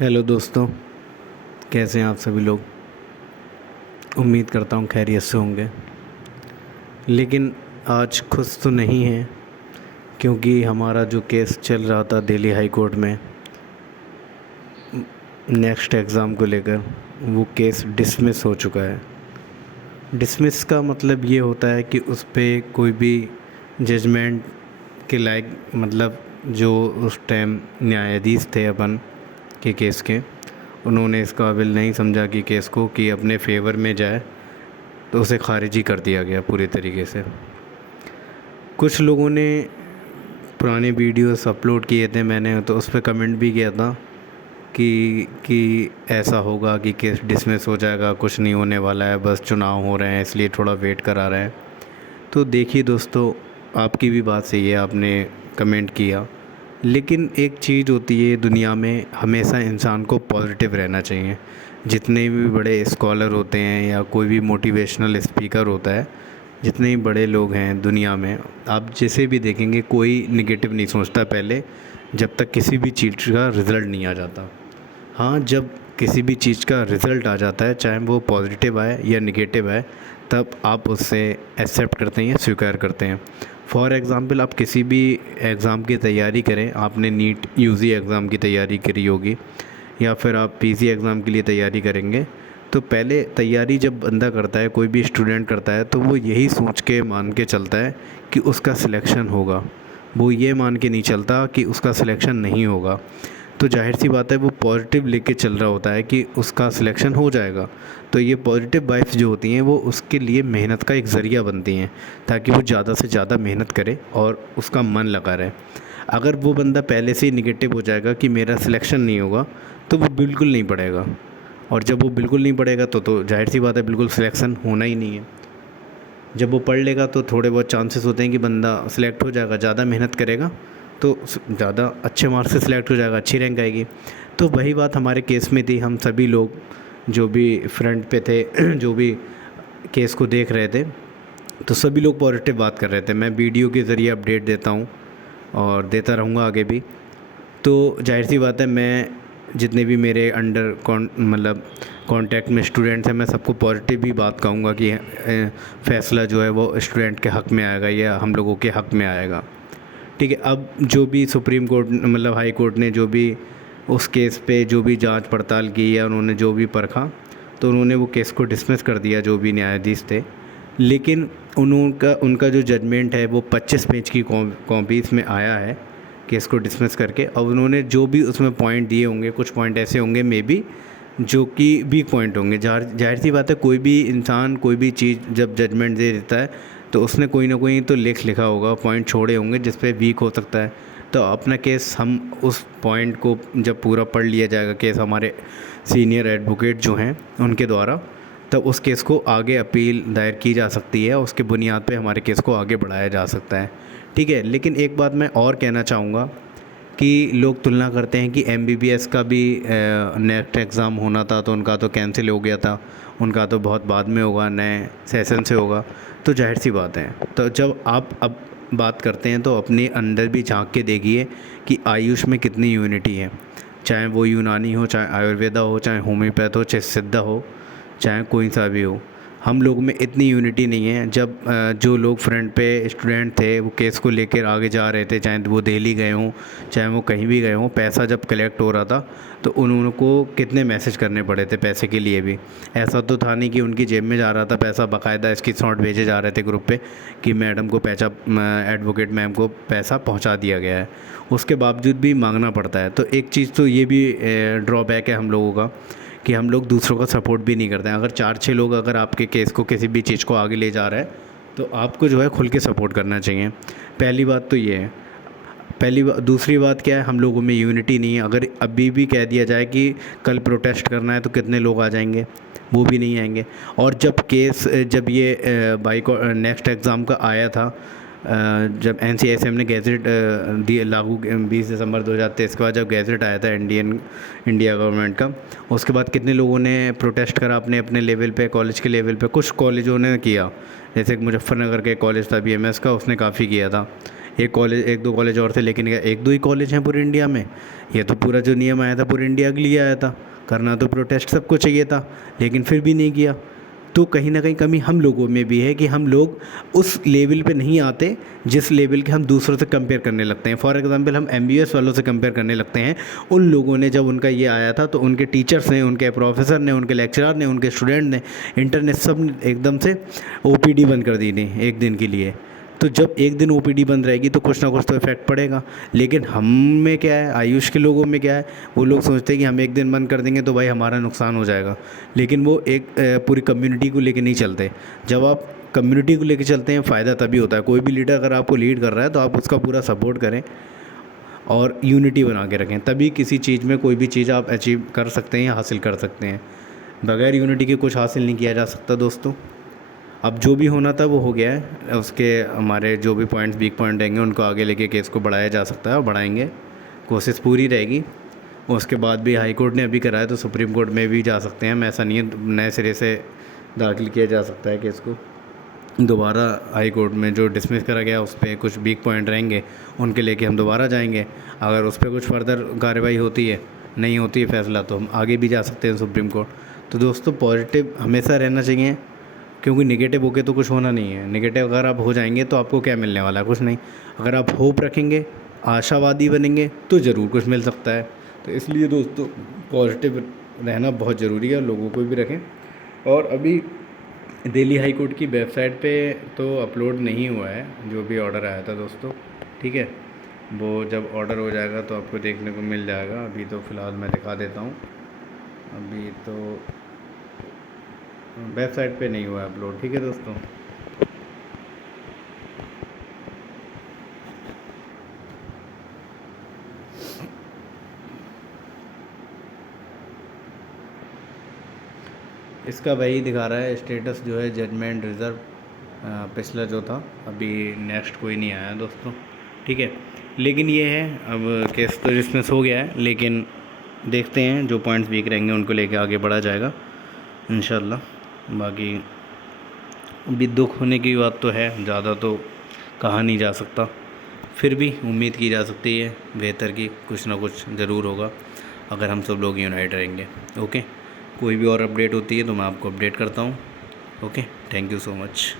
Hello दोस्तों, कैसे हैं आप सभी लोग। उम्मीद करता हूँ खैरियत से होंगे। लेकिन आज खुश तो नहीं है, क्योंकि हमारा जो केस चल रहा था दिल्ली हाई कोर्ट में नेक्स्ट एग्ज़ाम को लेकर, वो केस डिसमिस हो चुका है। डिसमिस का मतलब ये होता है कि उस पे कोई भी जजमेंट के लायक, मतलब जो उस टाइम न्यायाधीश थे अपन के केस के, उन्होंने इस काबिल नहीं समझा कि केस को कि अपने फेवर में जाए, तो उसे खारिज ही कर दिया गया पूरे तरीके से। कुछ लोगों ने पुराने वीडियोस अपलोड किए थे, मैंने तो उस पर कमेंट भी किया था कि ऐसा होगा कि केस डिसमिस हो जाएगा, कुछ नहीं होने वाला है, बस चुनाव हो रहे हैं इसलिए थोड़ा वेट करा रहे हैं। तो देखिए दोस्तों, आपकी भी बात सही है, आपने कमेंट किया, लेकिन एक चीज़ होती है दुनिया में, हमेशा इंसान को पॉजिटिव रहना चाहिए। जितने भी बड़े स्कॉलर होते हैं या कोई भी मोटिवेशनल स्पीकर होता है, जितने भी बड़े लोग हैं दुनिया में, आप जिसे भी देखेंगे कोई निगेटिव नहीं सोचता पहले, जब तक किसी भी चीज़ का रिज़ल्ट नहीं आ जाता। हाँ, जब किसी भी चीज़ का रिज़ल्ट आ जाता है, चाहे वो पॉजिटिव आए या निगेटिव आए, तब आप उससे एक्सेप्ट करते हैं या स्वीकार करते हैं। फॉर एग्ज़ाम्पल, आप किसी भी एग्ज़ाम की तैयारी करें, आपने नीट यूजी एग्ज़ाम की तैयारी करी होगी या फिर आप पीजी एग्ज़ाम के लिए तैयारी करेंगे, तो पहले तैयारी जब बंदा करता है, कोई भी स्टूडेंट करता है, तो वो यही सोच के मान के चलता है कि उसका सिलेक्शन होगा। वो ये मान के नहीं चलता कि उसका सिलेक्शन नहीं होगा। तो जाहिर सी बात है, वो पॉजिटिव लेके चल रहा होता है कि उसका सिलेक्शन हो जाएगा। तो ये पॉजिटिव वाइब्स जो होती हैं, वो उसके लिए मेहनत का एक ज़रिया बनती हैं, ताकि वो ज़्यादा से ज़्यादा मेहनत करे और उसका मन लगा रहे। अगर वो बंदा पहले से ही निगेटिव हो जाएगा कि मेरा सिलेक्शन नहीं होगा, तो वो बिल्कुल नहीं पढ़ेगा। और जब वो बिल्कुल नहीं पढ़ेगा तो जाहिर सी बात है, बिल्कुल सिलेक्शन होना ही नहीं है। जब वो पढ़ लेगा तो थोड़े बहुत चांसेस होते हैं कि बंदा सिलेक्ट हो जाएगा, ज़्यादा मेहनत करेगा तो ज़्यादा अच्छे मार्क्स से सिलेक्ट हो जाएगा, अच्छी रैंक आएगी। तो वही बात हमारे केस में थी। हम सभी लोग जो भी फ्रंट पे थे जो भी केस को देख रहे थे, तो सभी लोग पॉजिटिव बात कर रहे थे। मैं वीडियो के ज़रिए अपडेट देता हूँ और देता रहूँगा आगे भी। तो जाहिर सी बात है, मैं जितने भी मेरे अंडर मतलब कांटेक्ट में स्टूडेंट्स हैं, मैं सबको पॉजिटिव ही बात कहूँगा कि फ़ैसला जो है वो स्टूडेंट के हक़ में आएगा या हम लोगों के हक़ में आएगा। ठीक है, अब जो भी सुप्रीम कोर्ट मतलब हाई कोर्ट ने जो भी उस केस पे जो भी जांच पड़ताल की या उन्होंने जो भी परखा, तो उन्होंने वो केस को डिसमिस कर दिया, जो भी न्यायाधीश थे। लेकिन उनका जो जजमेंट है वो 25 पेज की कॉपीज़ में आया है, केस को डिसमिस करके। अब उन्होंने जो भी उसमें पॉइंट दिए होंगे, कुछ पॉइंट ऐसे होंगे मे बी जो कि वीक पॉइंट होंगे। जाहिर सी बात है, कोई भी इंसान कोई भी चीज़ जब जजमेंट दे देता है, तो उसने कोई ना कोई तो लिखा होगा, पॉइंट छोड़े होंगे जिस पे वीक हो सकता है। तो अपना केस, हम उस पॉइंट को जब पूरा पढ़ लिया जाएगा केस हमारे सीनियर एडवोकेट जो हैं उनके द्वारा, तब उस केस को आगे अपील दायर की जा सकती है, उसके बुनियाद पे हमारे केस को आगे बढ़ाया जा सकता है। ठीक है, लेकिन एक बात मैं और कहना चाहूँगा कि लोग तुलना करते हैं कि एमबीबीएस का भी नेक्स्ट एग्ज़ाम होना था तो उनका तो कैंसिल हो गया था, उनका तो बहुत बाद में होगा, नए सेशन से होगा। तो जाहिर सी बात है, तो जब आप अब बात करते हैं तो अपने अंदर भी झांक के देखिए कि आयुष में कितनी यूनिटी है। चाहे वो यूनानी हो, चाहे आयुर्वेदा हो, चाहे होम्योपैथ हो, चाहे सिद्धा हो, चाहे कोई सा भी हो, हम लोग में इतनी यूनिटी नहीं है। जब जो लोग फ्रंट पे स्टूडेंट थे वो केस को लेकर आगे जा रहे थे, चाहे वो दिल्ली गए हों, चाहे वो कहीं भी गए हों, पैसा जब कलेक्ट हो रहा था तो उनको कितने मैसेज करने पड़े थे पैसे के लिए भी। ऐसा तो था नहीं कि उनकी जेब में जा रहा था पैसा, बाकायदा इसकी शॉट भेजे जा रहे थे ग्रुप पे कि मैडम को पैसा, एडवोकेट मैम को पैसा पहुंचा दिया गया है। उसके बावजूद भी मांगना पड़ता है। तो एक चीज़ तो ये भी ड्रॉबैक है हम लोगों का कि हम लोग दूसरों का सपोर्ट भी नहीं करते हैं। अगर 4-6 लोग अगर आपके केस को, किसी भी चीज़ को आगे ले जा रहे हैं, तो आपको जो है खुल के सपोर्ट करना चाहिए। पहली बात तो ये है। दूसरी बात क्या है, हम लोगों में यूनिटी नहीं है। अगर अभी भी कह दिया जाए कि कल प्रोटेस्ट करना है, तो कितने लोग आ जाएंगे? वो भी नहीं आएंगे। और जब ये बाइक नेक्स्ट एग्ज़ाम का आया था, जब एनसीएसएम ने गैजेट दिए लागू 20 दिसंबर 2023 के बाद जब गैजेट आया था इंडिया गवर्नमेंट का, उसके बाद कितने लोगों ने प्रोटेस्ट करा अपने अपने लेवल पे, कॉलेज के लेवल पे। कुछ कॉलेजों ने किया, जैसे कि मुजफ्फरनगर के कॉलेज था बीएमएस का, उसने काफ़ी किया था। एक कॉलेज, एक दो कॉलेज और थे, लेकिन क्या एक दो ही कॉलेज हैं पूरे इंडिया में? ये तो पूरा जो नियम आया था पूरे इंडिया के लिए आया था। करना तो प्रोटेस्ट सबको चाहिए था, लेकिन फिर भी नहीं किया। तो कहीं ना कहीं कमी हम लोगों में भी है कि हम लोग उस लेवल पे नहीं आते जिस लेवल के हम दूसरों से कंपेयर करने लगते हैं। फॉर एग्जांपल हम एमबीबीएस वालों से कंपेयर करने लगते हैं। उन लोगों ने जब उनका ये आया था तो उनके टीचर्स ने, उनके प्रोफेसर ने, उनके लेक्चरर ने, उनके स्टूडेंट ने, इंटरनेट सब ने एकदम से ओपीडी बंद कर दी थी एक दिन के लिए। तो जब एक दिन ओपीडी बंद रहेगी तो कुछ ना कुछ तो इफेक्ट पड़ेगा। लेकिन हम में क्या है, आयुष के लोगों में क्या है, वो लोग सोचते हैं कि हम एक दिन बंद कर देंगे तो भाई हमारा नुकसान हो जाएगा। लेकिन वो एक पूरी कम्युनिटी को लेके नहीं चलते। जब आप कम्युनिटी को लेके चलते हैं फ़ायदा तभी होता है। कोई भी लीडर अगर आपको लीड कर रहा है तो आप उसका पूरा सपोर्ट करें और यूनिटी बना के रखें, तभी किसी चीज़ में कोई भी चीज़ आप अचीव कर सकते हैं या हासिल कर सकते हैं। बगैर यूनिटी के कुछ हासिल नहीं किया जा सकता दोस्तों। अब जो भी होना था वो हो गया है। उसके हमारे जो भी पॉइंट्स, वीक पॉइंट रहेंगे, उनको आगे लेके केस को बढ़ाया जा सकता है और बढ़ाएंगे, कोशिश पूरी रहेगी। उसके बाद भी हाई कोर्ट ने अभी कराया तो सुप्रीम कोर्ट में भी जा सकते हैं हम। ऐसा नहीं है, नए सिरे से दाखिल किया जा सकता है केस को दोबारा। हाई कोर्ट में जो डिसमिस करा गया उस पर कुछ वीक पॉइंट रहेंगे, उनके लेके हम दोबारा जाएंगे। अगर उस पर कुछ फर्दर कार्रवाई होती है, नहीं होती है फैसला, तो हम आगे भी जा सकते हैं सुप्रीम कोर्ट। तो दोस्तों पॉजिटिव हमेशा रहना चाहिए, क्योंकि नेगेटिव होके तो कुछ होना नहीं है। नेगेटिव अगर आप हो जाएंगे तो आपको क्या मिलने वाला है? कुछ नहीं। अगर आप होप रखेंगे, आशावादी बनेंगे, तो ज़रूर कुछ मिल सकता है। तो इसलिए दोस्तों पॉजिटिव रहना बहुत ज़रूरी है, लोगों को भी रखें। और अभी दिल्ली हाई कोर्ट की वेबसाइट पे तो अपलोड नहीं हुआ है जो भी ऑर्डर आया था दोस्तों, ठीक है। वो जब ऑर्डर हो जाएगा तो आपको देखने को मिल जाएगा। अभी तो फ़िलहाल मैं दिखा देता हूँ। अभी तो वेबसाइट पे नहीं हुआ है अपलोड, ठीक है दोस्तों। इसका वही दिखा रहा है स्टेटस जो है, जजमेंट रिज़र्व। पिछला जो था, अभी नेक्स्ट कोई नहीं आया दोस्तों, ठीक है। लेकिन ये है, अब केस तो डिसमिस हो गया है, लेकिन देखते हैं जो पॉइंट्स वीक रहेंगे उनको लेके आगे बढ़ा जाएगा इंशाल्लाह। बाकी अभी दुख होने की बात तो है, ज़्यादा तो कहा नहीं जा सकता, फिर भी उम्मीद की जा सकती है बेहतर की, कुछ ना कुछ ज़रूर होगा अगर हम सब लोग यूनाइट रहेंगे। ओके, कोई भी और अपडेट होती है तो मैं आपको अपडेट करता हूँ। Okay, thank you so much.